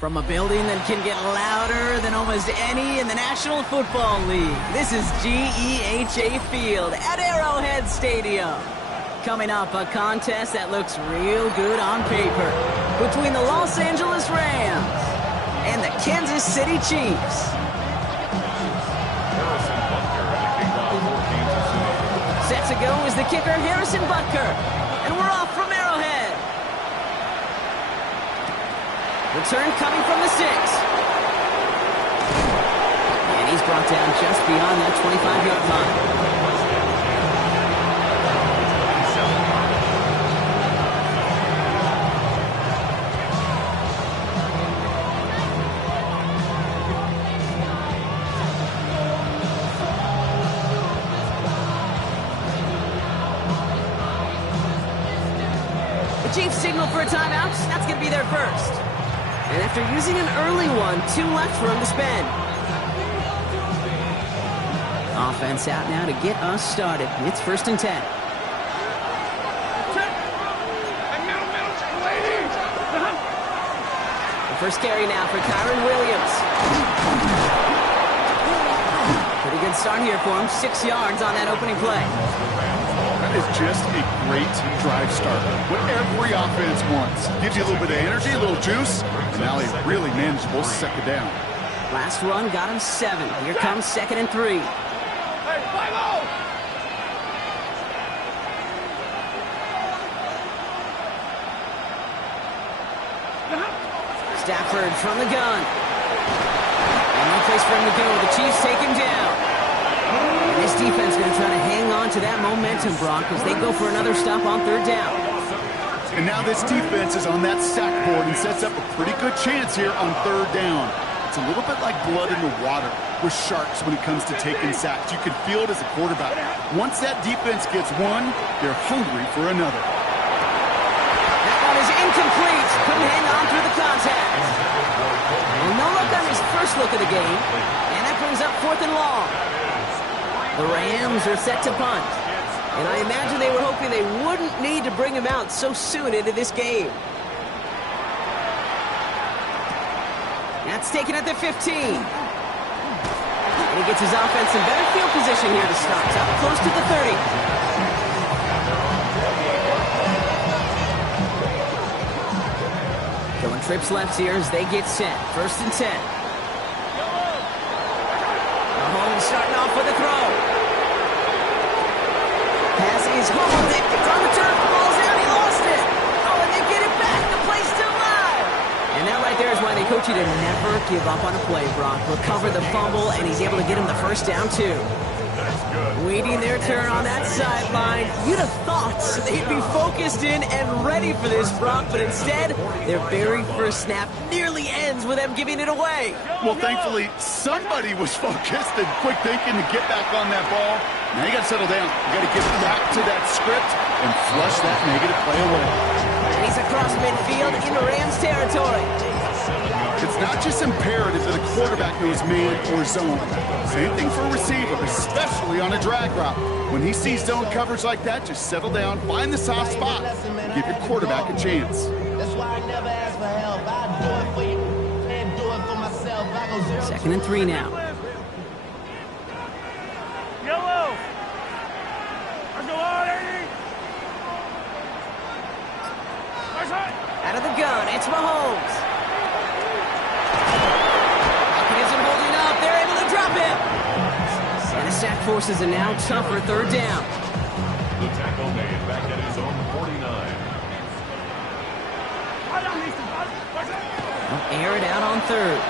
From a building that can get louder than almost any in the National Football League, this is GEHA Field at Arrowhead Stadium. Coming up, a contest that looks real good on paper between the Los Angeles Rams and the Kansas City Chiefs. Set to go is the kicker, Harrison Butker, and we're off from Arrowhead. Return coming from the 6. And he's brought down just beyond that 25-yard line. The Chiefs signal for a timeout. That's going to be their first. And after using an early one, 2 left for him to spend. Offense out now to get us started. It's 1st and 10. The first carry now for Kyren Williams. Pretty good start here for him. 6 yards on that opening play. That is just a great drive starter. What every offense wants. Gives you a little bit of energy, a little juice, and now a really manageable 2nd down. Last run got him 7. Here comes 2nd and 3. Hey, Bible! Stafford from the gun. And no place for him to go. The Chiefs take him down. And this defense is going to try to hang on to that momentum, Brock, as they go for another stop on 3rd down. And now this defense is on that sack board and sets up a pretty good chance here on 3rd down. It's a little bit like blood in the water with sharks when it comes to taking sacks. You can feel it as a quarterback. Once that defense gets one, they're hungry for another. That one is incomplete. Couldn't hang on through the contact. And no look on his first look of the game. And that brings up 4th and long. The Rams are set to punt. And I imagine they were hoping they wouldn't need to bring him out so soon into this game. That's taken at the 15. And he gets his offense in better field position here to start. Up close to the 30. Going trips left here as they get set. 1st and 10. Mahomes starting off with a throw. Pass is hauled. It's on the turf. Ball's out. He lost it. Oh, and they get it back. The play's still live. And that right there is why they coach you to never give up on a play, Brock. Recover the fumble, and he's able to get him the 1st down, too. Waiting their turn on that sideline. You'd have thought they'd be focused in and ready for this, Brock, but instead, their very first snap nearly ends with them giving it away. Well, thankfully, somebody was focused and quick thinking to get back on that ball. Now you got to settle down. You got to get back to that script and flush that negative play away. And he's across midfield into Rams territory. It's not just imperative that a quarterback knows man or zone. Same thing for a receiver, especially on a drag route. When he sees zone coverage like that, just settle down, find the soft spot, give your quarterback a chance. That's why I never ask for help. I do it for you and do it for myself. I go 0. 2nd and 3 now. Yellow! Let's go on, 80! Out of the gun, it's Mahomes. Isn't holding up. They're able to drop him. And the sack forces a now tougher 3rd down. The tackle made back at his own 49. They'll air it out on 3rd.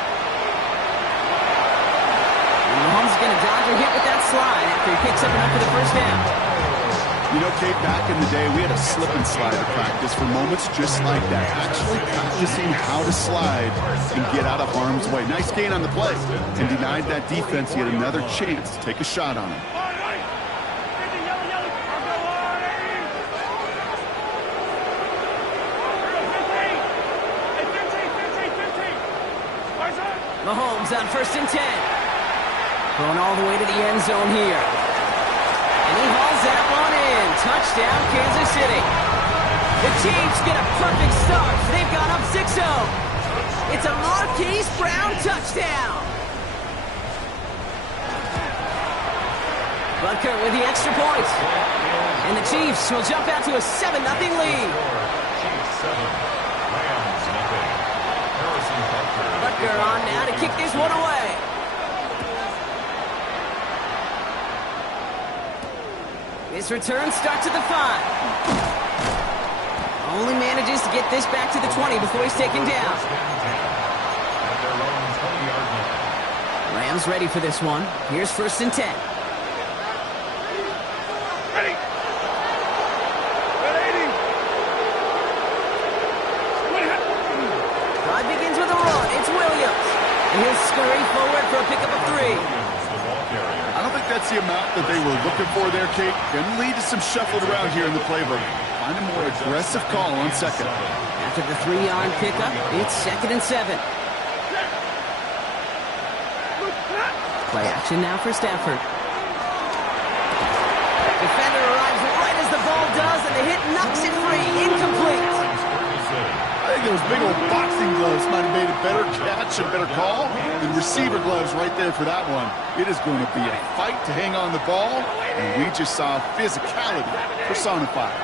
And Mahomes is going to dodge a hit with that slide after he picks up enough for the 1st down. You know, Kate, back in the day, we had a slip and slide at practice for moments just like that. Actually practicing how to slide and get out of harm's way. Nice gain on the play. And denied that defense yet another chance to take a shot on him. Mahomes on 1st and 10. Going all the way to the end zone here. And he hauls that one in. Touchdown, Kansas City. The Chiefs get a perfect start. They've gone up 6-0. It's a Marquise Brown touchdown. Butker with the extra point. And the Chiefs will jump out to a 7-0 lead. Chiefs 7, Rams nothing. Harrison Butker on now to kick this one away. This return starts at the 5. Only manages to get this back to the 20 before he's taken down. At their own 20-yard line. Rams ready for this one. Here's 1st and 10. Ready. 180. Drive begins with a run. It's Williams. And he'll scurry forward for a pickup of 3. I don't think that's the amount that they were looking for there, Kate. Going to lead to some shuffled around here in the playbook. Find a more aggressive call on 2nd. After the 3-yard pickup, it's 2nd and 7. Play action now for Stafford. Defender arrives right as the ball does, and the hit knocks it free. Incomplete. I think those big old boxing gloves might have made a better catch and better call than receiver gloves right there for that one. It is going to be a fight to hang on the ball, and we just saw physicality personified.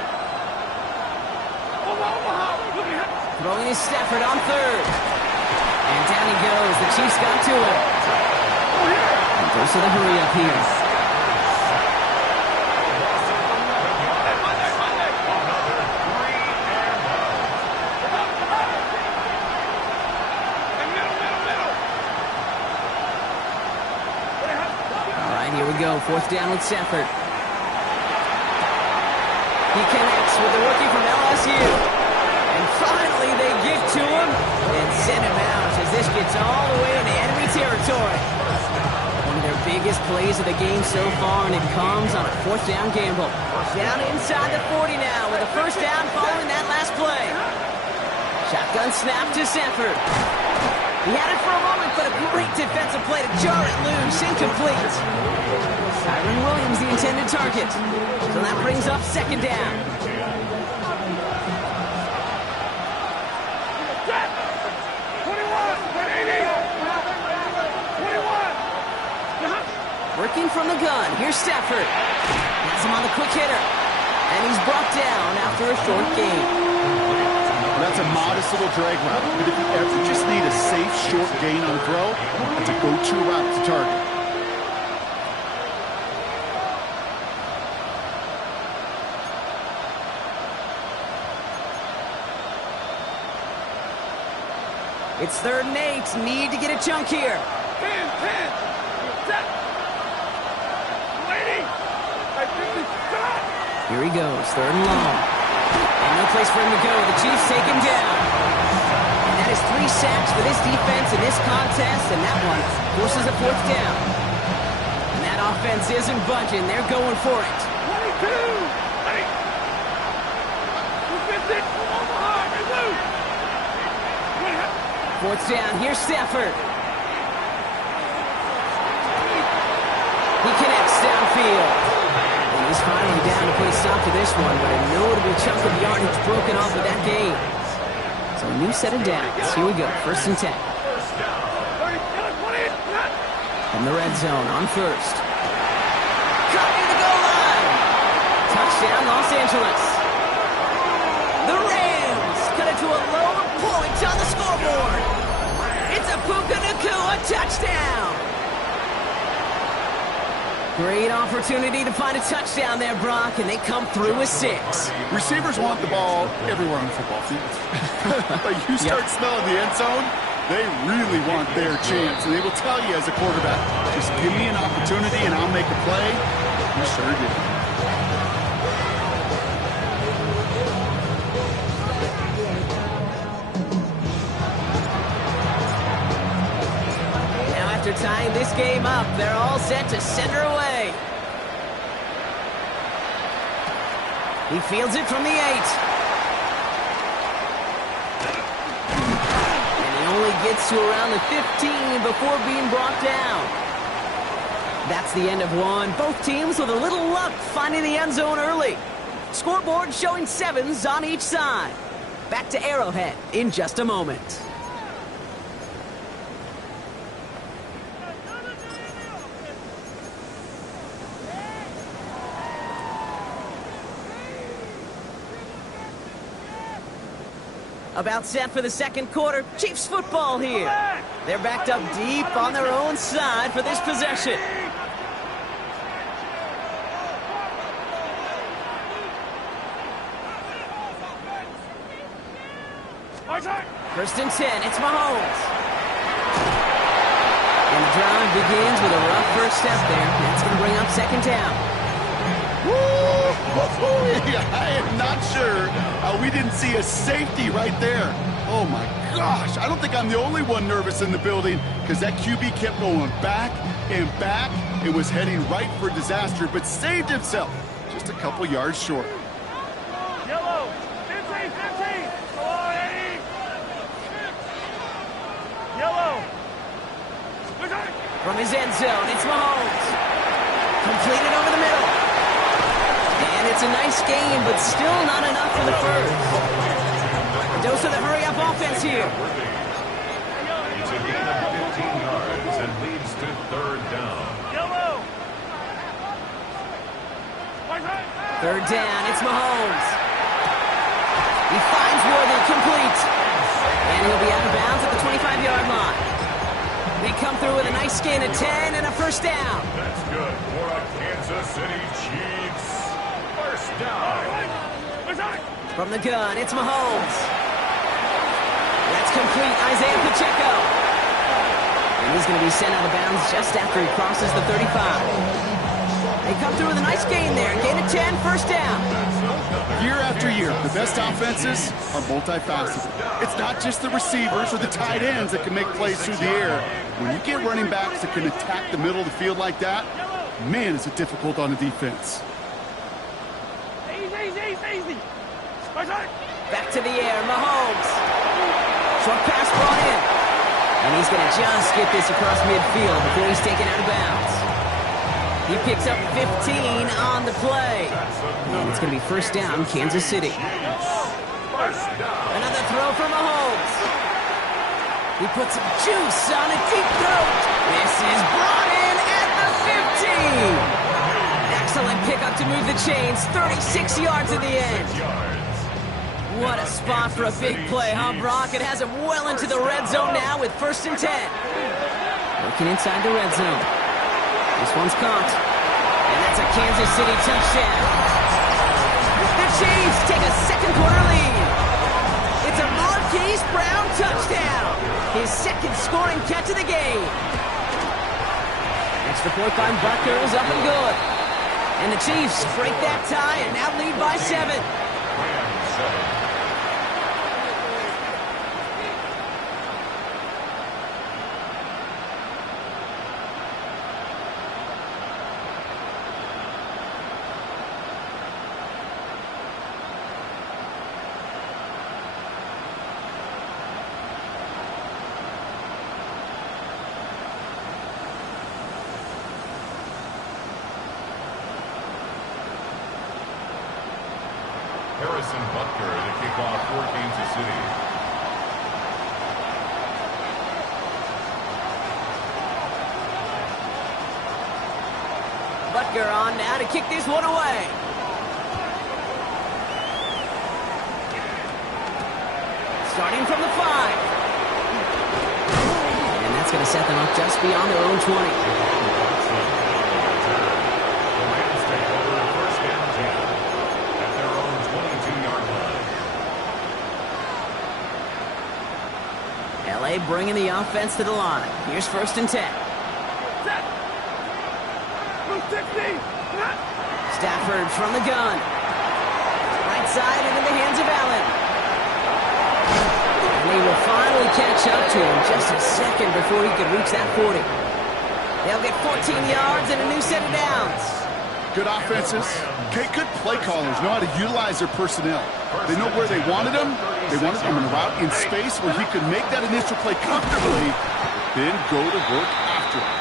Throwing is Stafford on 3rd. And down he goes. The Chiefs got to him. And goes to the hurry up here. All right, here we go. 4th down with Stafford. He connects with the rookie from LSU. And finally, they give to him and send him out as this gets all the way into enemy territory. One of their biggest plays of the game so far, and it comes on a 4th down gamble. Down inside the 40 now with a 1st down following that last play. Shotgun snap to Stafford. He had it for a moment, but a great defensive play to jar it loose. Incomplete. Kyren Williams, the intended target. So that brings up 2nd down. Working from the gun. Here's Stafford. Has him on the quick hitter. And he's brought down after a short gain. Well, that's a modest little drag route. But if you ever just need a safe, short gain on a throw, that's a go-to route to target. It's 3rd and 8. Need to get a chunk here. 10. Here he goes, 3rd and long. And no place for him to go. The Chiefs take him down. And that is 3 sacks for this defense in this contest, and that one forces a 4th down. And that offense isn't budging. They're going for it. 22. Ready. 250. Omaha. Reload. 4th down. Here's Stafford. He connects downfield. He's finally down to put a stop to this one, but a notable chunk of yardage broken off with that gain. So a new set of downs. Here we go, 1st and 10. From the red zone on 1st. Caught near the goal line. Touchdown, Los Angeles. The Rams cut it to a lower point on the scoreboard. It's a Puka Nacua touchdown. Great opportunity to find a touchdown there, Brock, and they come through with 6. Receivers want the ball everywhere on the football field. But you start smelling the end zone, they really want their chance. And they will tell you as a quarterback, just give me an opportunity and I'll make a play. You sure did. After tying this game up, they're all set to send her away. He fields it from the 8. And he only gets to around the 15 before being brought down. That's the end of one. Both teams with a little luck finding the end zone early. Scoreboard showing 7s on each side. Back to Arrowhead in just a moment. About set for the second quarter. Chiefs football here. They're backed up deep on their own side for this possession. First and 10, it's Mahomes. And the drive begins with a rough first step there. That's going to bring up second down. I am not sure how we didn't see a safety right there. Oh my gosh, I don't think I'm the only one nervous in the building because that QB kept going back and back and was heading right for disaster, but saved himself just a couple yards short. Yellow, 15, 15. Come on, Eddie. Yellow. From his end zone, it's Mahomes. Completed over the middle. And it's a nice game, but still not enough for the first. A dose of the hurry-up offense here. It's a gain of 15 yards and leads to third down. Yellow. Third down, it's Mahomes. He finds Worthy, complete. And he'll be out of bounds at the 25-yard line. They come through with a nice gain of 10 and a first down. That's good for a Kansas City Chiefs. First down. From the gun, it's Mahomes. That's complete, Isaiah Pacheco. And he's going to be sent out of bounds just after he crosses the 35. They come through with a nice gain there. Gain of 10, first down. Year after year, the best offenses are multifaceted. It's not just the receivers or the tight ends that can make plays through the air. When you get running backs that can attack the middle of the field like that, man, is it difficult on the defense. Easy. Back to the air, Mahomes. Short pass brought in. And he's going to just get this across midfield before he's taken out of bounds. He picks up 15 on the play. And it's going to be first down, Kansas City. Another throw for Mahomes. He puts some juice on a deep throw. This is brought in at the 15. Excellent pickup to move the chains. 36 yards in the end. What a spot for a big play, huh, Brock? It has him well into the red zone now with first and 10. Looking inside the red zone. This one's caught. And that's a Kansas City touchdown. The Chiefs take a second quarter lead. It's a Marquise Brown touchdown. His second scoring catch of the game. Extra point by Butker is up and good. And the Chiefs break that tie and now lead by 7. Harrison Butker to kick off for Kansas City. Butker on now to kick this one away. Starting from the 5. And that's going to set them up just beyond their own 20. LA bringing the offense to the line. Here's first and 10. Stafford from the gun. Right side into the hands of Allen. And he will finally catch up to him just a second before he could reach that 40. They'll get 14 yards and a new set of downs. Good offenses. Okay, good play callers know how to utilize their personnel. They know where they wanted them. They wanted them in a route in space where he could make that initial play comfortably, then go to work after it.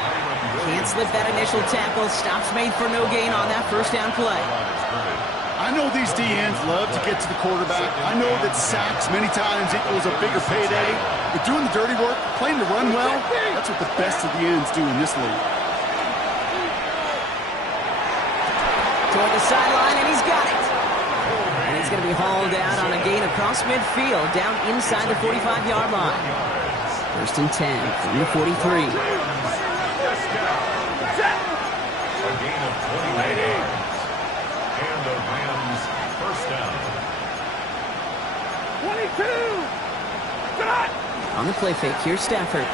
Can't slip that initial tackle. Stops made for no gain on that first down play. I know these DNs love to get to the quarterback. I know that sacks many times equals a bigger payday. But doing the dirty work, playing to run well, that's what the best of the ends do in this league. Toward the sideline, and he's got it. And he's going to be hauled out on a gain across midfield down inside the 45-yard line. First and 10 from the 43. A gain of 28 yards. And the Rams first down. 22. On the play fake, here's Stafford.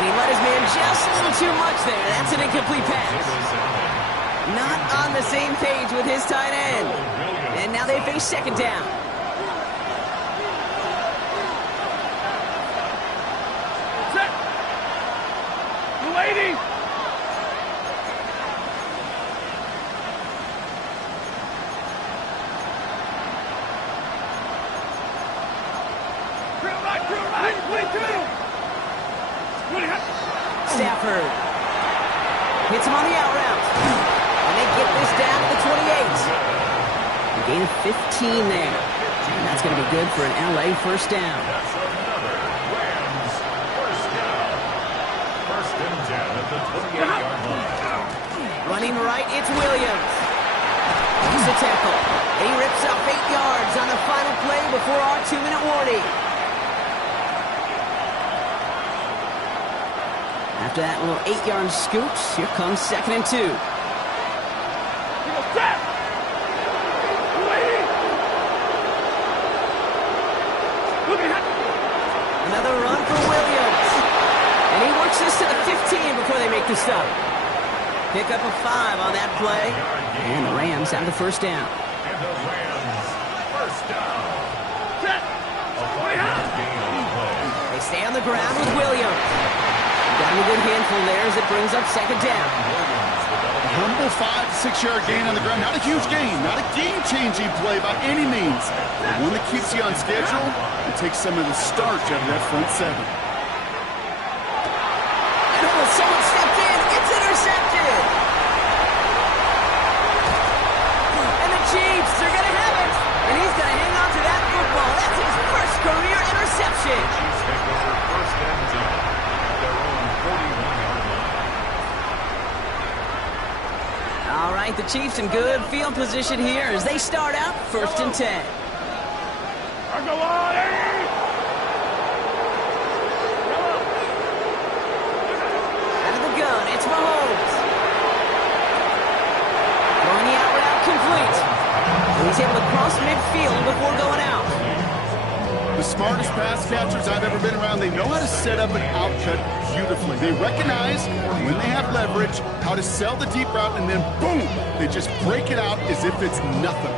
And he let his man just a little too much there. That's an incomplete pass. Not on the same page with his tight end. And now they face second down. Set. 280. Crew right, 22. Stafford hits him on the out route. And they get this down to the 28. A gain of 15 there. And that's going to be good for an LA first down. That's another Rams first down. First and 10 at the 28-yard line. Running right, it's Williams. He's a tackle. He rips up 8 yards on the final play before our 2-minute warning. After that little 8-yard scoot, here comes second and 2. Another run for Williams. And he works this to the 15 before they make the stop. Pick up a 5 on that play. And the Rams have the first down. And the Rams first down. A 5-yard gain on the play. They stay on the ground with Williams. Got a good handful there as it brings up second down. Humble 5 to 6 yard gain on the ground. Not a huge gain, not a game-changing play by any means. But one that keeps you on schedule and takes some of the starch out of that front seven. And oh, someone stepped in. It's intercepted. And the Chiefs are going to have it. And he's going to hang on to that football. That's his first career interception. Chiefs take over first and 10 at their own 41-yard line. All right, the Chiefs in good field position here as they start out first and 10. Go on, Eddie! Out of the gun, it's Mahomes. Throwing the out route complete. And he's able to cross midfield before going out. The smartest pass catchers I've ever been around, they know how to set up an outcut beautifully. They recognize when they have leverage, how to sell the deep route, and then boom, they just break it out as if it's nothing.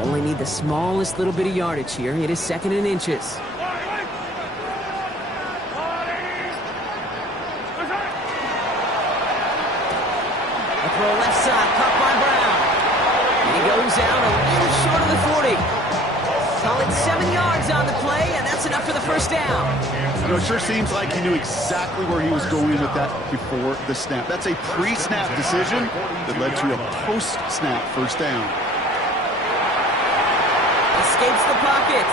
Only need the smallest little bit of yardage here. It is second in inches. A throw left side, caught by Brown. And he goes out a little short of the 40. Call it 7 yards on the play, and that's enough for the first down. You know, it sure seems like he knew exactly where he was going with that before the snap. That's a pre-snap decision that led to a post-snap first down. Escapes the pocket.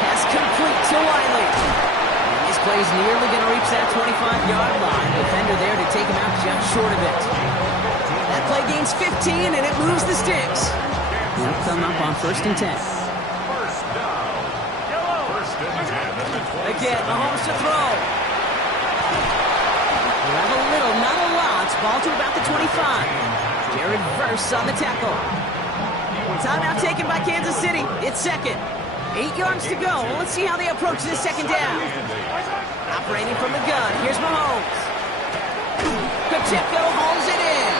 Pass complete to Wiley. And this play's nearly going to reach that 25-yard line. Defender there to take him out just short of it. That play gains 15, and it moves the sticks. They'll come up on first and 10. First down. First and 10 at the 20. Again, Mahomes to throw. We'll have a little, not a lot. Ball to about the 25. Jared Verse on the tackle. Timeout taken by Kansas City. It's second. 8 yards to go. Let's see how they approach this second down. Operating from the gun. Here's Mahomes. Pacheco hauls it in.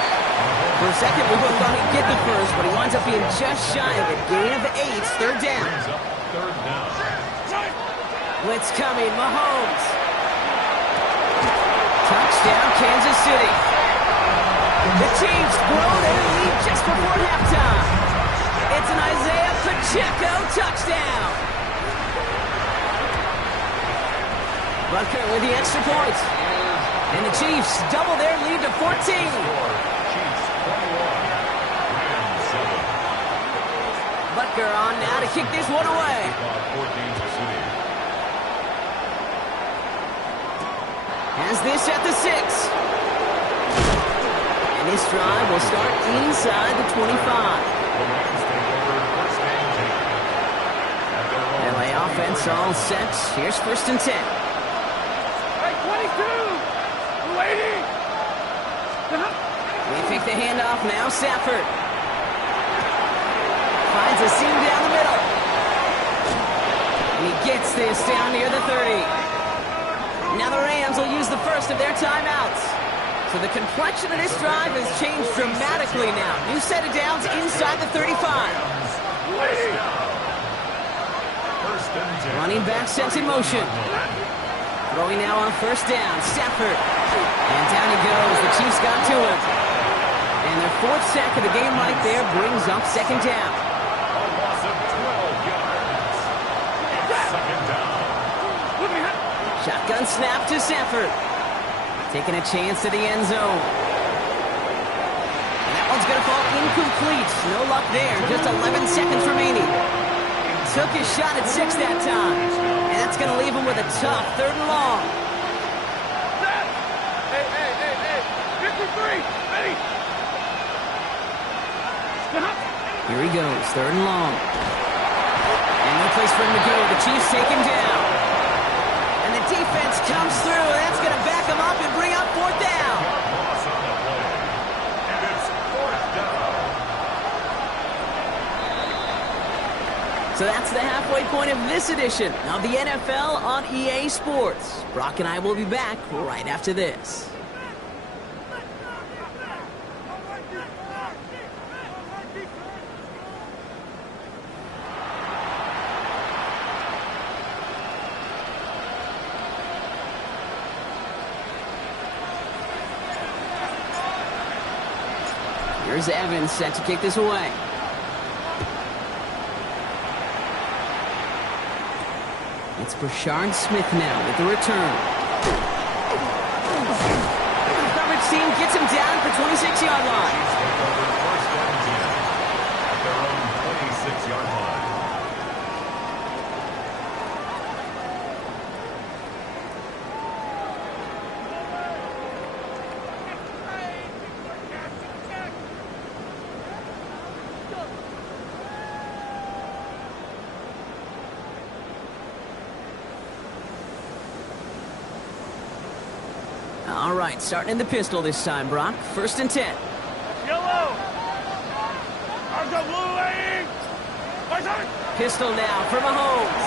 For a second, we both thought he'd get the first, but he winds up being just shy of it. Gain of 8, third down. Third down. Blitz coming, Mahomes. Touchdown, Kansas City. The Chiefs blow their lead just before halftime. It's an Isaiah Pacheco touchdown. Butker with the extra point. And the Chiefs double their lead to 14. Chiefs 21. Rams 7. Butker on now to kick this one away. 14 to City. Has this at the 6. And this drive will start inside the 25. LA offense all set. Here's 1st and 10. Hey, 22! We're waiting! They pick the handoff now. Stafford finds a seam down the middle. And he gets this down near the 30. Now the Rams will use the first of their timeouts. So the complexion of this drive has changed dramatically now. New set of downs inside the 35. Running back sent in motion. Throwing now on 1st down. Stafford. And down he goes. The Chiefs got to him. And their 4th sack of the game right there brings up 2nd down. A loss of 12 yards. It's 2nd down. Shotgun snap to Stafford. Taking a chance to the end zone. And that one's going to fall incomplete. No luck there. Just 11 seconds remaining. Took his shot at 6 that time. And that's going to leave him with a tough 3rd and long. Hey. 53! Ready! Here he goes. 3rd and long. And no place for him to go. The Chiefs take him down. And the defense comes through. That's going to back him up and bring up 4th down. Loss on the play. And it's 4th down. So that's the halfway point of this edition of the NFL on EA Sports. Brock and I will be back right after this. Here's Evans set to kick this away. It's Brashard Smith now with the return. The coverage team gets him down at the 26-yard line. First and 10 at their own 26-yard line. All right, starting in the pistol this time, Brock. 1st and 10. Yellow! I've got blue lane! Pistol now for Mahomes.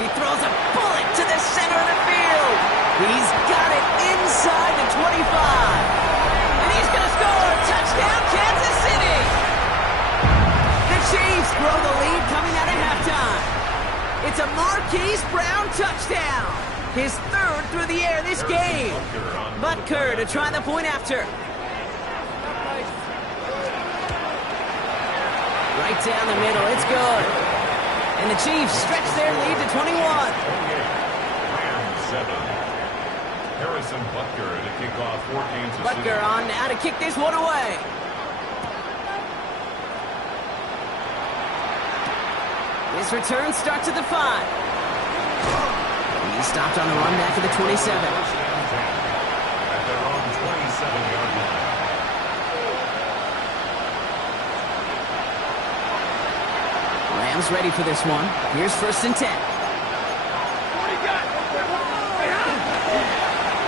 He throws a bullet to the center of the field. He's got it inside the 25. And he's going to score. Touchdown, Kansas City. The Chiefs grow the lead coming out of halftime. It's a Marquise Brown touchdown. His 3rd through the air this game. Butker to try the point after. Right down the middle. It's good. And the Chiefs stretch their lead to 21. 28. Rams 7. Harrison Butker to kick off for Kansas City. Butker on now to kick this one away. His return starts at the 5. He stopped on the run back to the 27. First and 10 at their own 27-yard line. Rams ready for this one. Here's 1st and 10.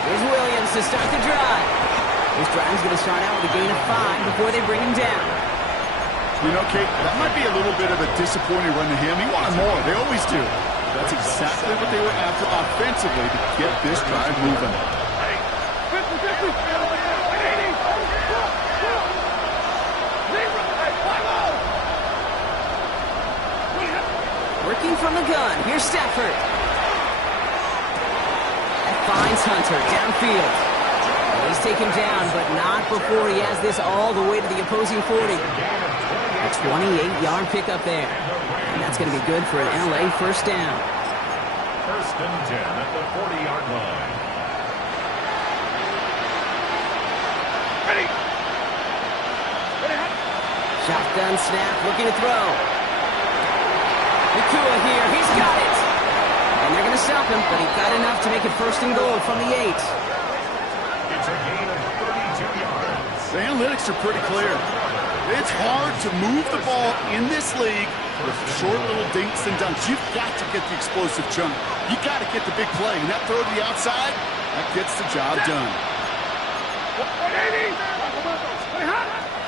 Here's Williams to start the drive. This drive's going to start out with a gain of 5 before they bring him down. You know, Kate, that might be a little bit of a disappointing run to him. He wanted more. They always do. That's exactly what they were after offensively to get this drive moving. Working from the gun. Here's Stafford. That finds Hunter downfield. He's taken down, but not before he has this all the way to the opposing 40. A 28-yard pickup there. And that's going to be good for an LA 1st down. 1st and 10 at the 40-yard line. Ready! Shotgun snap, looking to throw. Nakua here, he's got it. And they're going to stop him, but he got enough to make it 1st and goal from the 8. It's a gain of 32 yards. The analytics are pretty clear. It's hard to move the ball in this league with short little dinks and dunks. You've got to get the explosive chunk. You got to get the big play. And that throw to the outside, that gets the job done.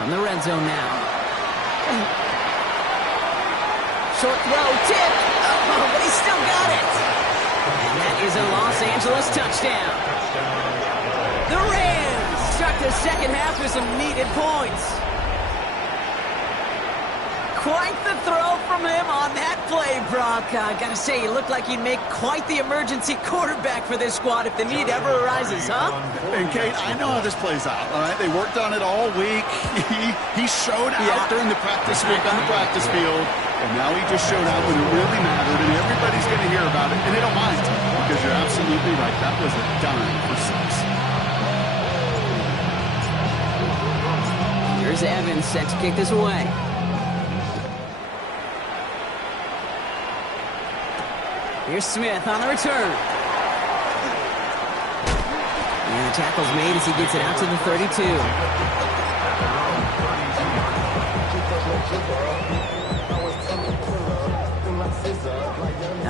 From the red zone now. Short throw, tip. Oh, but he still got it. And that is a Los Angeles touchdown. The Rams start the second half with some needed points. Quite the throw from him on that play, Brock. Gotta say, he looked like he'd make quite the emergency quarterback for this squad if the need ever arises, huh? And Kate, I know how this plays out, all right? They worked on it all week. He showed out during the practice week on the practice field, and now he just showed out when it really mattered, and everybody's going to hear about it, and they don't mind, because you're absolutely right. That was a dime for 6. Here's Evans set to kick this away. Here's Smith on the return. And the tackle's made as he gets it out to the 32.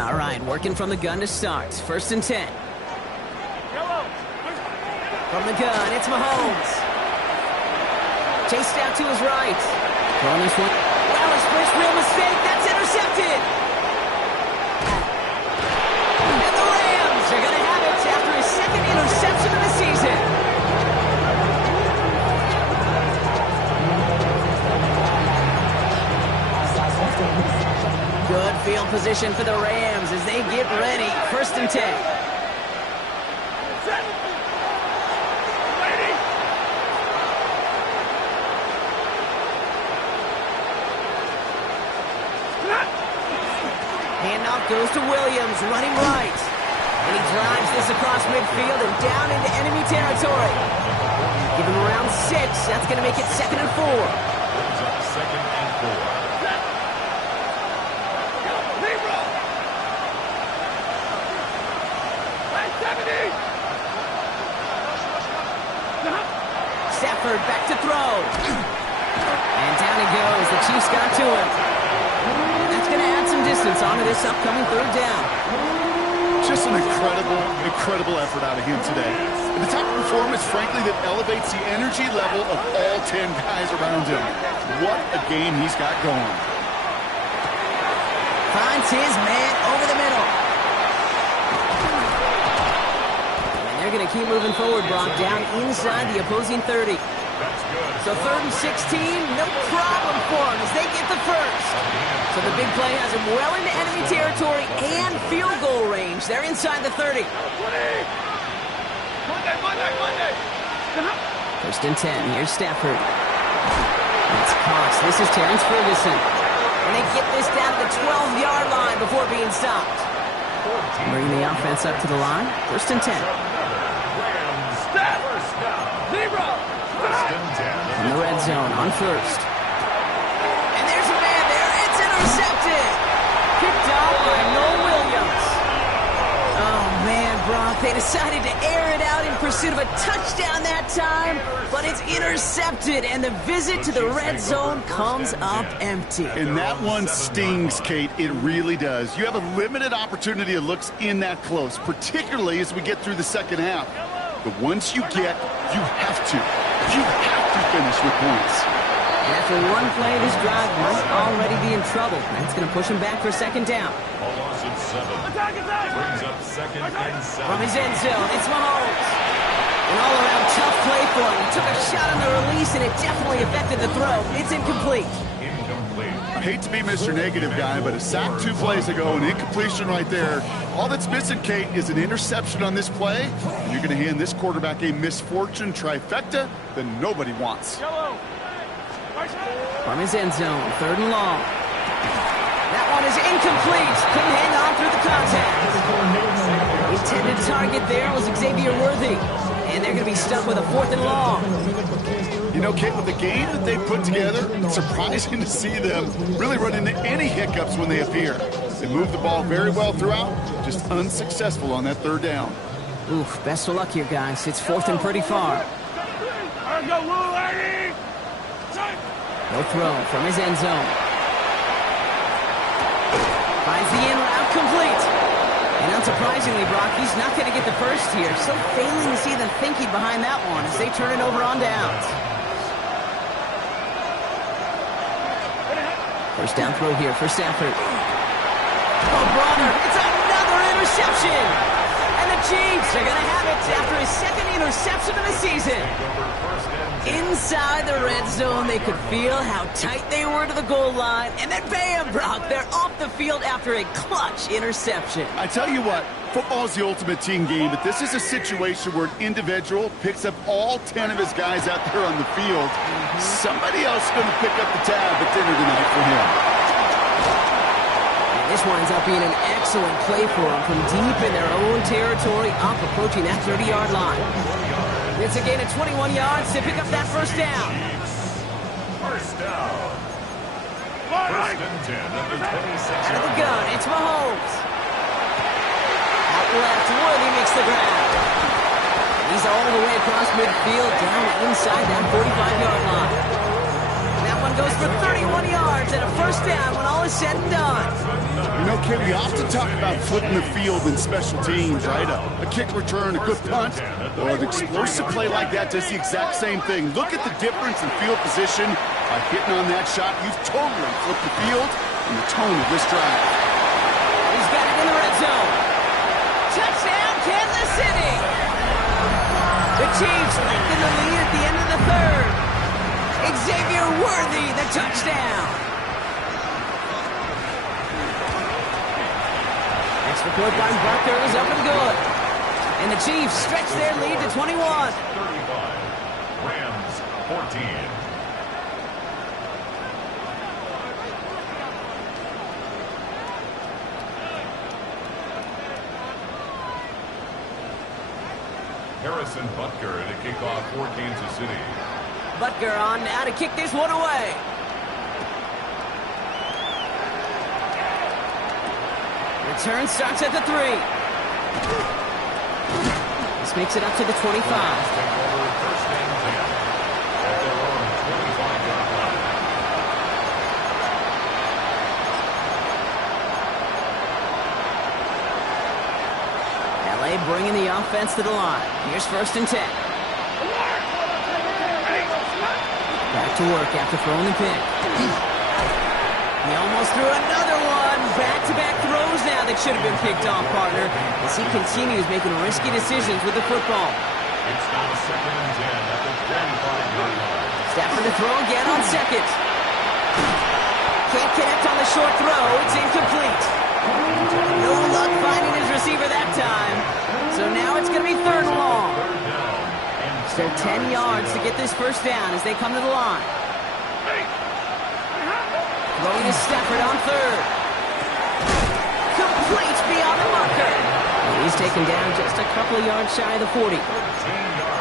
All right, working from the gun to start. 1st and 10. From the gun, it's Mahomes. Chased out to his right. Throwing this one. Well, his first real mistake. That's intercepted. And the Rams are going to have it after his 2nd interception of the season. Good field position for the Rams as they get ready. 1st and 10. Handoff goes to Williams, running right. And he drives this across midfield and down into enemy territory. Give him around 6. That's going to make it 2nd and 4. Brings up 2nd and 4. Stafford back to throw. And down he goes. The Chiefs got to him. And that's going to add some distance onto this upcoming 3rd down. Just an incredible effort out of him today. And the type of performance, frankly, that elevates the energy level of all 10 guys around him. What a game he's got going. Finds his man over the middle. And they're going to keep moving forward, Brock, down inside the opposing 30. That's good. So 3rd and 16, no problem for them as they get the 1st. So the big play has them well into enemy territory and field goal range. They're inside the 30. Monday. 1st and 10. Here's Stafford. It's Cox. This is Terrence Ferguson. And they get this down to the 12-yard line before being stopped. Bringing the offense up to the line. 1st and 10. Rams. First down. Zebra. 1st and 10. In the red zone on 1st. And there's a man there. It's intercepted. Picked off by Noel Williams. Oh, man, Brock. They decided to air it out in pursuit of a touchdown that time, but it's intercepted, and the visit to the red zone comes up empty. And that one stings, Kate. It really does. You have a limited opportunity that looks in that close, particularly as we get through the 2nd half. But once you get, you have to finish with points. And after one play, this drive might already be in trouble. That's going to push him back for 2nd down. A loss of 7. Brings up 2nd and 7. From his end zone, it's Mahomes. An all-around tough play for him. He took a shot on the release, and it definitely affected the throw. It's incomplete. Incomplete. I hate to be Mr. Negative guy, but a sack 2 plays ago, an incompletion right there. All that's missing, Kate, is an interception on this play. And you're going to hand this quarterback a misfortune trifecta that nobody wants. From his end zone, 3rd and long. That one is incomplete. Couldn't hang on through the contact. Intended target there was Xavier Worthy. And they're going to be stuck with a 4th and long. You know, Kate, with the game that they put together, it's surprising to see them really run into any hiccups when they appear. They moved the ball very well throughout, just unsuccessful on that third down. Oof, best of luck here, guys. It's 4th and pretty far. No throw from his end zone. Finds the in route complete. And unsurprisingly, Brock, he's not going to get the first here. Still failing to see the thinking behind that one as they turn it over on downs. First down throw here for Stafford. Oh, brother, it's another interception. And the Chiefs are going to have it after his second interception of the season. Inside the red zone, they could feel how tight they were to the goal line. And then bam, Brock, they're off the field after a clutch interception. I tell you what, football is the ultimate team game, but this is a situation where an individual picks up all 10 of his guys out there on the field. Somebody else is going to pick up the tab at dinner tonight for him. This winds up being an excellent play for them from deep in their own territory, up approaching that 30-yard line. It's a gain of 21 yards to pick up that first down. First down. First and 10 at the 26. Out of the gun, it's Mahomes. Out left, Worthy makes the grab. He's all the way across midfield, down inside that 45-yard line. That one goes for 31 yards and a first down when all is said and done. You know, Kid, we often talk about flipping the field in special teams, right? A kick return, a good punt, or an explosive play like that does the exact same thing. Look at the difference in field position. By hitting on that shot, you've totally flipped the field and the tone of this drive. He's got it in the red zone. Touchdown, Kansas City! The Chiefs lengthen the lead at the end of the third. Xavier Worthy, the touchdown. Extra point by Butker is up and good. And the Chiefs stretch their lead to 21. 35. Rams 14. Harrison Butker to kick off for Kansas City. Butker on now to kick this one away. Return starts at the 3. This makes it up to the 25. Take over first and 10 at their own 25-yard line. LA bringing the offense to the line. Here's first and 10. Back to work after throwing the pick. He almost threw another one. Back-to-back throws now that should have been picked off, partner, as he continues making risky decisions with the football. It's now second and 10 at the 35-yard line. Stafford to throw again on second. Can't connect on the short throw. It's incomplete. No luck finding his receiver that time. So now it's going to be third and long. Still 10 yards to get this first down as they come to the line. Throwing to Stafford on third. Complete beyond the marker. He's taken down just a couple of yards shy of the 40.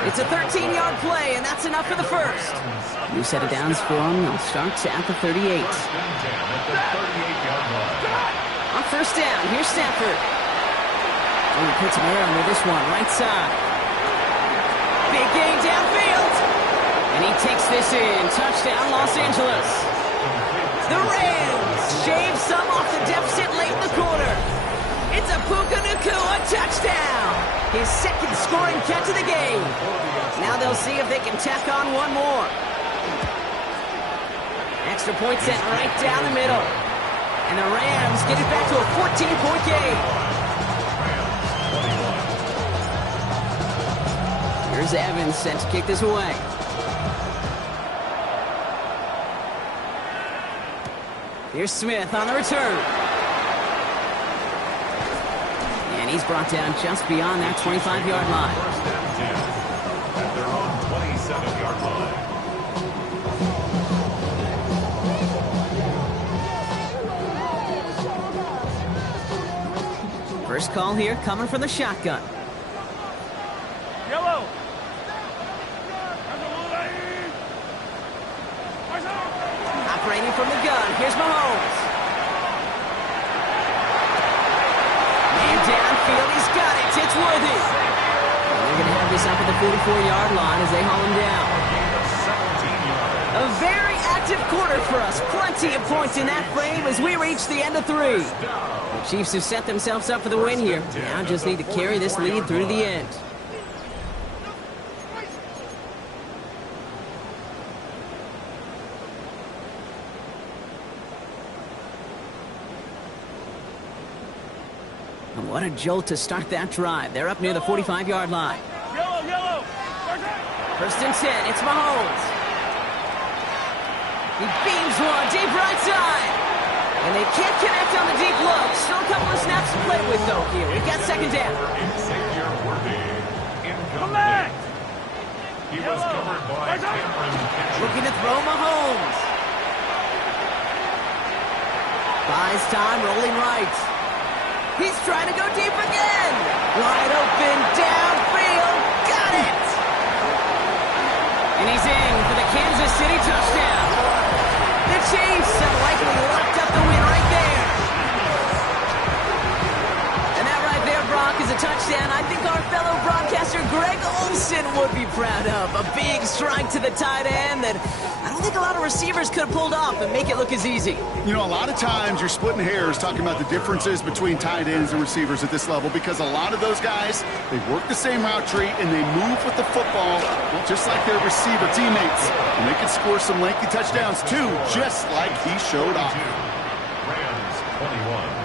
It's a 13-yard play, and that's enough for the first. New set of downs for him. He'll start at the 38. First and 10 at the 38-yard line. On first down, here's Stafford. Oh, he puts him around with this one, right side. Big gain downfield. And he takes this in. Touchdown, Los Angeles. The Rams shave some off the deficit late in the quarter. It's a Puka Nacua touchdown. His second scoring catch of the game. Now they'll see if they can tack on one more. Extra point sent right down the middle. And the Rams get it back to a 14-point game. Here's Evans set to kick this away. Here's Smith on the return. And he's brought down just beyond that 25-yard line. First and 10 at their own 27-yard line. First call here coming from the shotgun. Yellow. Operating from the gun, here's Mahomes. backfield. He's got it. It's Worthy. And they're going to have this up at the 44-yard line as they haul him down. A very active quarter for us. Plenty of points in that frame as we reach the end of 3. The Chiefs have set themselves up for the win here. Now just need to carry this lead through to the end. And what a jolt to start that drive. They're up near the 45-yard line. Yellow. First and 10. It's Mahomes. He beams one deep right side. And they can't connect on the deep look. Still a couple of snaps to play with, though, here. We've got second down. Xavier Worthy, Come back. incomplete. He was covered by Cameron Kitchen. Looking to throw Mahomes. Buys time, rolling right. He's trying to go deep again. Wide open, downfield. Got it. And he's in for the Kansas City touchdown. The Chiefs have likely locked up the win right there. And that right there, Brock, is a touchdown I think our fellow broadcaster Greg Olsen would be proud of. A big strike to the tight end that I don't think a lot of receivers could have pulled off and make it look as easy. You know, a lot of times you're splitting hairs talking about the differences between tight ends and receivers at this level because a lot of those guys, they work the same route tree and they move with the football just like their receiver teammates. And they can score some lengthy touchdowns too, just like he showed off. Rams 21.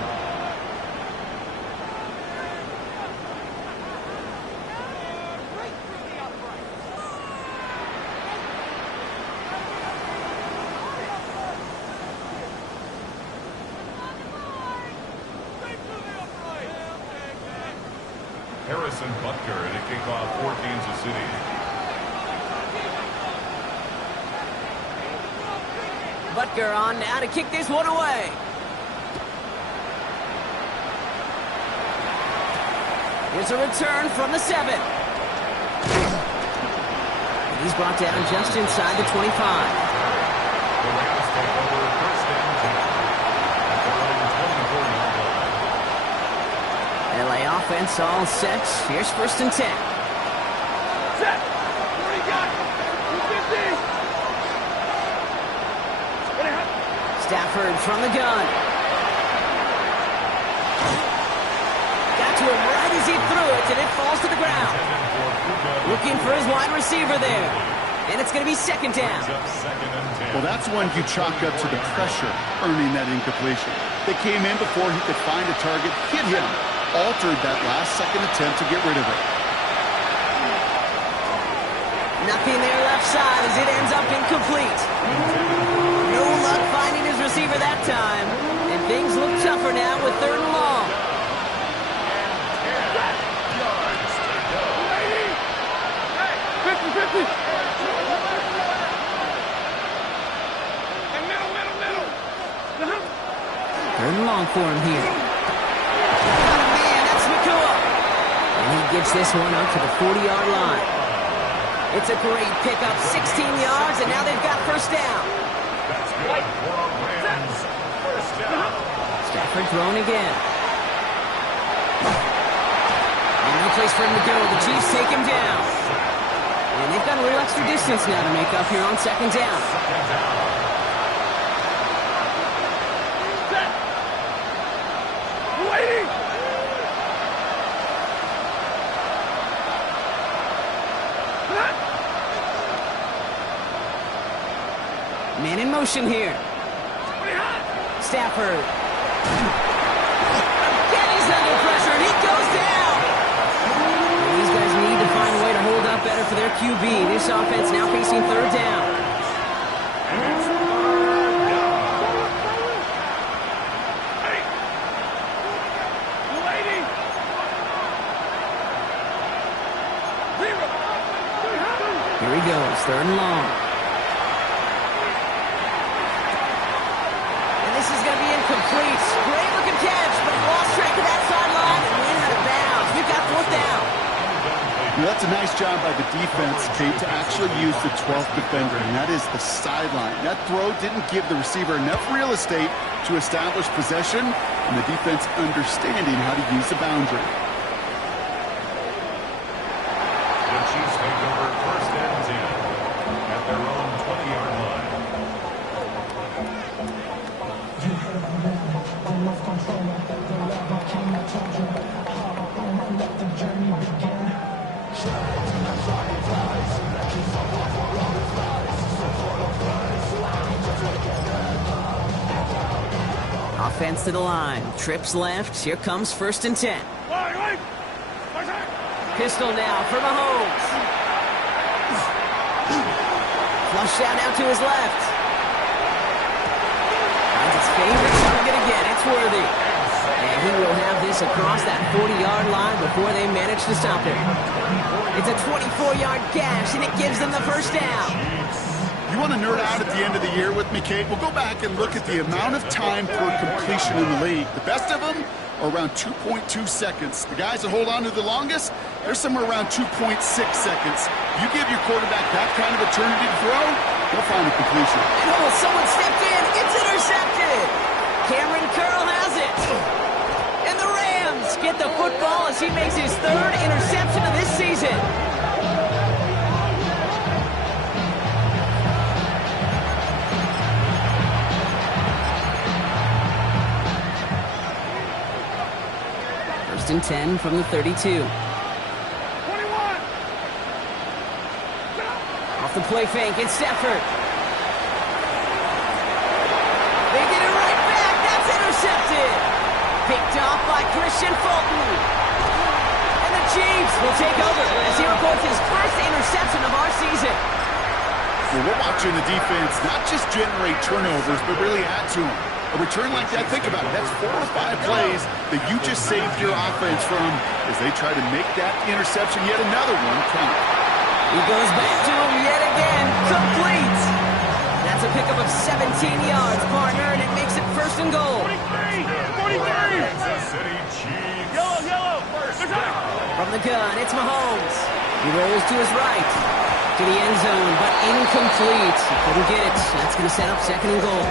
Harrison Butker to kick off for Kansas City. Butker on now to kick this one away. Here's a return from the 7. And he's brought down just inside the 25. The Rams take over first and 10. At their own 24-yard line. LA offense all set. Here's first and 10. Set. What do you got? 250. Stafford from the gun. Got to him right as he threw it, and it falls to the ground. Looking for his wide receiver there. And it's going to be second down. Well, that's one you chalk up to the pressure earning that incompletion. They came in before he could find a target, hit him, altered that last-second attempt to get rid of it. Nothing there left side as it ends up incomplete. No luck finding his receiver that time. And things look tougher now with third and long. 50-50. Third and long for him here. Oh, man, that's Nakua. And he gets this one up to the 40-yard line. It's a great pickup, 16 yards, and now they've got first down. That's good for Rams. First down. Stafford throwing again. And no place for him to go. The Chiefs take him down. And they've got a little extra distance now to make up here on second down. Second down. Waiting. Man in motion here. Stafford. Again, he's under pressure, and he goes down. And these guys need to find a way to hold up better for their QB. This offense now facing third down. And it's third down. Waiting. Here he goes, third and long. Incomplete. Great looking catch, but he lost track of that sideline and went out of bounds. We've got fourth down. Well, that's a nice job by the defense, Kate, to actually use the 12th defender, and that is the sideline. That throw didn't give the receiver enough real estate to establish possession, and the defense understanding how to use the boundary. defense to the line. Trips left. Here comes 1st and 10. Pistol now for Mahomes. Flush down now to his left. Finds his favorite target again. It's Worthy. And he will have this across that 40-yard line before they manage to stop him. It's a 24-yard gash, and it gives them the first down. You want to nerd out at the end of the year with me, Kate? We'll go back and look at the amount of time per completion in the league. The best of them are around 2.2 seconds. The guys that hold on to the longest, they're somewhere around 2.6 seconds. You give your quarterback that kind of eternity to throw, they'll find a completion. And someone stepped in. It's intercepted. Cameron Curl has it. And the Rams get the football as he makes his 3rd interception of this season. First and 10 from the 32. 21. Off the play fake, it's Stafford. They get it right back. That's intercepted. Picked off by Christian Fulton. And the Chiefs will take over as he records his first interception of our season. Well, we're watching the defense not just generate turnovers, but really add to them. A return like that, think about it. That's 4 or 5 plays that you just saved your offense from as they try to make that interception, yet another one, count. He goes back to him yet again. Complete. That's a pickup of 17 yards, partner, and it makes it 1st and goal. 43. 43. Kansas City Chiefs. Yellow. First down. From the gun, it's Mahomes. He rolls to his right. To the end zone, but incomplete. He couldn't get it. That's going to set up 2nd and goal.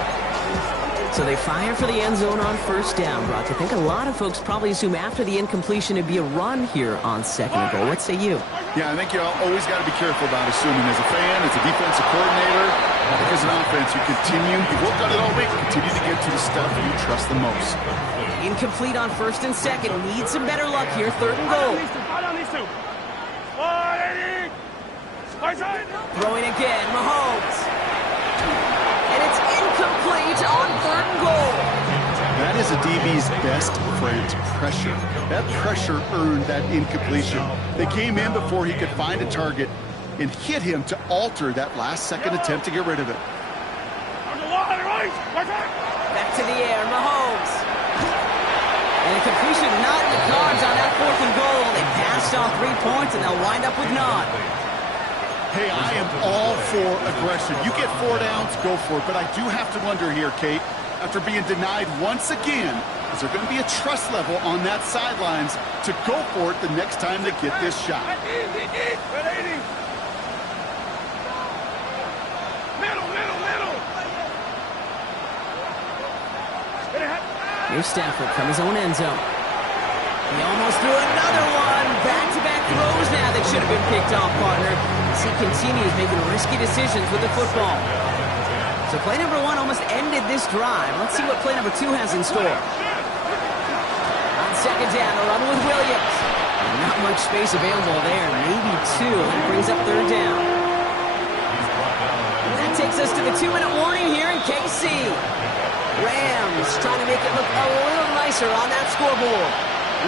So they fire for the end zone on 1st down, Brock. I think a lot of folks probably assume after the incompletion it'd be a run here on 2nd and goal. What say you? Yeah, I think you always got to be careful about assuming as a fan, as a defensive coordinator, I think as an offense, you worked on it all week, continue to get to the stuff you trust the most. Incomplete on 1st and 2nd. Need some better luck here. 3rd and goal. These two. 180. Right side. Throwing again, Mahomes. And it's incomplete on 3rd and goal. That is a DB's best friend, pressure. That pressure earned that incompletion. They came in before he could find a target and hit him to alter that last-second attempt to get rid of it. Back to the air, Mahomes. And a completion not in the cards on that 4th and goal. They passed off 3 points, and they'll wind up with none. Hey, I am all for aggression. You get 4 downs, go for it. But I do have to wonder here, Kate, after being denied once again, is there going to be a trust level on that sidelines to go for it the next time they get this shot? Here's Stafford from his own end zone. He almost threw another one. Back-to-back throws now that should have been picked off, partner, as he continues making risky decisions with the football. So play number 1 almost ended this drive. Let's see what play number 2 has in store. On 2nd down, a run with Williams. Not much space available there. Maybe 2. And it brings up 3rd down. And that takes us to the 2-minute warning here in KC. Rams trying to make it look a little nicer on that scoreboard.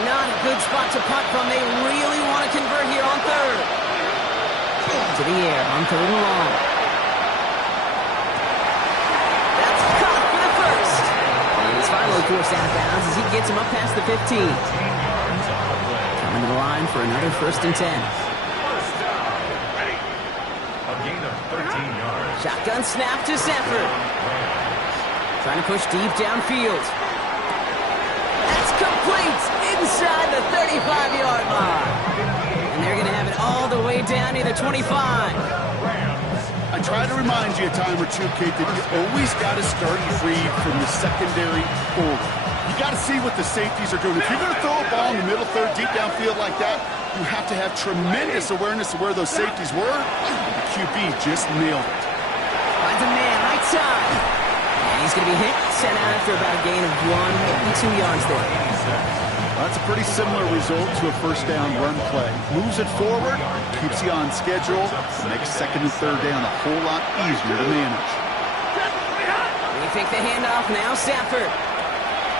Not a good spot to punt from. They really want to convert here on 3rd. To the air on 3rd and long. That's caught for the first. And he's finally forced out of bounds as he gets him up past the 15. Coming to the line for another 1st and 10. First down. Ready. A gain of 13 yards. Shotgun snap to Stafford. Trying to push deep downfield. That's complete inside the 35-yard line. And they're going to have it all the way down near the 25. I try to remind you a time or two, Kate, that you always got to start free from the secondary forward. You got to see what the safeties are doing. If you're going to throw a ball in the middle third, deep downfield like that, you have to have tremendous awareness of where those safeties were. The QB just nailed it. Finds a man right side. And he's going to be hit, sent out after about a gain of 1, maybe 2 yards there. Well, that's a pretty similar result to a 1st down run play. Moves it forward, keeps you on schedule, makes 2nd and 3rd down a whole lot easier to manage. They take the handoff now, Stafford.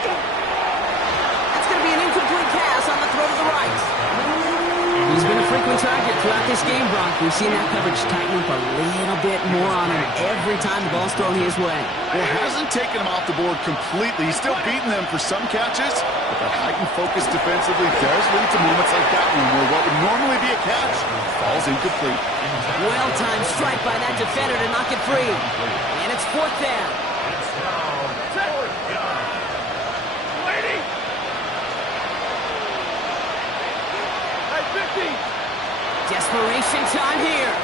That's going to be an incomplete pass on the throw to the right. He's been a frequent target throughout this game, Brock. We've seen that coverage tighten up a little bit more on him every time the ball's thrown his way. Well, hasn't taken him off the board completely. He's still beating them for some catches, but that heightened focus defensively does lead to moments like that one where what would normally be a catch falls incomplete. Well-timed strike by that defender to knock it free. And it's 4th down. Lady! Hey, 50! Desperation time here.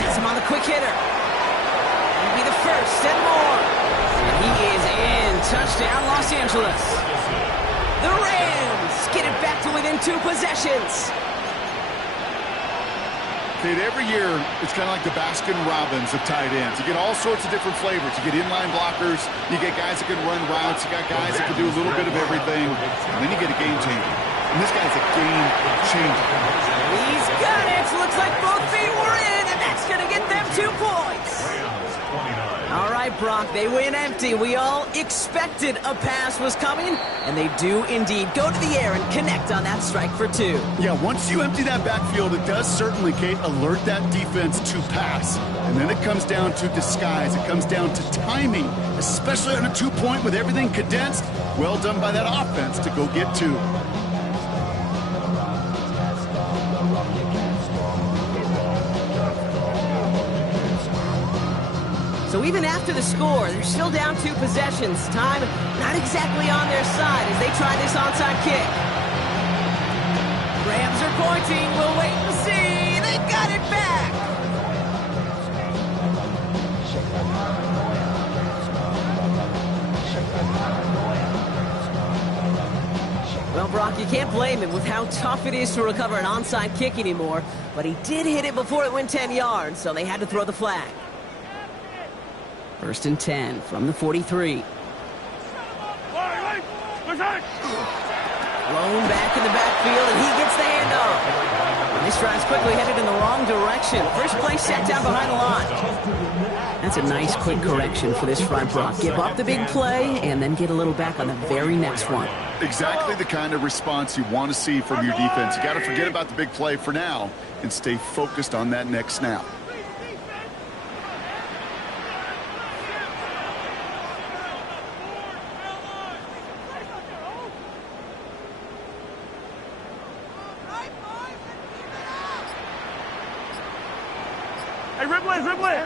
That's him on the quick hitter. That'll be the first and more. And he is in. Touchdown, Los Angeles. The Rams get it back to within 2 possessions. Kate, every year, it's kind of like the Baskin-Robbins of tight ends. You get all sorts of different flavors. You get inline blockers. You get guys that can run routes. You got guys that can do a little bit of everything. And then you get a game changer. And this guy's a game changer. He's got it. Looks like both feet were in, and that's going to get them 2 points. All right, Brock, they win empty. We all expected a pass was coming, and they do indeed go to the air and connect on that strike for 2. Yeah, once you empty that backfield, it does certainly, Kate, alert that defense to pass. And then it comes down to disguise. It comes down to timing, especially on a 2-point with everything condensed. Well done by that offense to go get 2. So even after the score, they're still down 2 possessions. Time not exactly on their side as they try this onside kick. Rams are pointing. We'll wait and see. They got it back. Well, Brock, you can't blame him with how tough it is to recover an onside kick anymore. But he did hit it before it went 10 yards, so they had to throw the flag. 1st and 10 from the 43. Blown back in the backfield, and he gets the handoff. And this drive's quickly headed in the wrong direction. First play set down behind the line. That's a nice quick correction for this front, Brock. Give up the big play and then get a little back on the very next one. Exactly the kind of response you want to see from your defense. You got to forget about the big play for now and stay focused on that next snap. Hey, Ripley!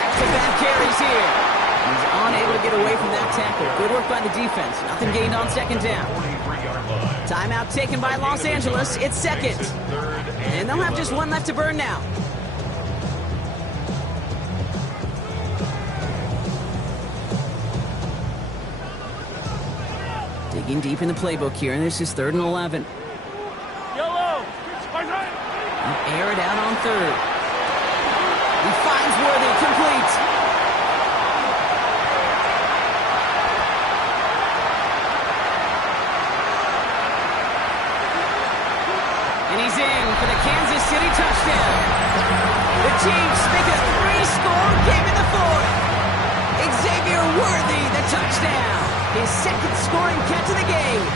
Back-to-back carries here. He's unable to get away from that tackle. Good work by the defense. Nothing gained on 2nd down. Timeout taken by Los Angeles. It's 2nd. And they'll have just 1 left to burn now. Digging deep in the playbook here, and this is 3rd and 11. Yellow! Air it out on 3rd. He finds Worthy, complete. And he's in for the Kansas City touchdown. The Chiefs make a 3-score game in the 4th. Xavier Worthy, the touchdown. His 2nd scoring catch of the game.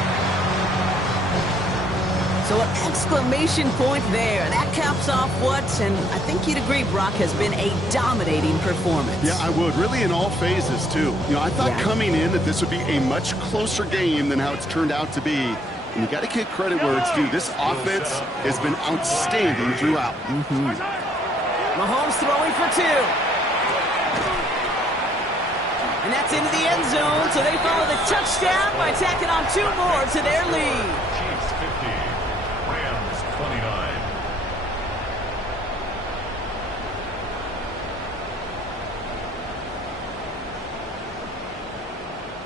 So an exclamation point there. That caps off what, and I think you'd agree, Brock, has been a dominating performance. Yeah, I would. Really in all phases, too. You know, I thought coming in that this would be a much closer game than how it's turned out to be. And you got to give credit where it's due. This offense has been outstanding throughout. Mahomes throwing for 2. And that's into the end zone, so they follow the touchdown by tacking on 2 more to their lead.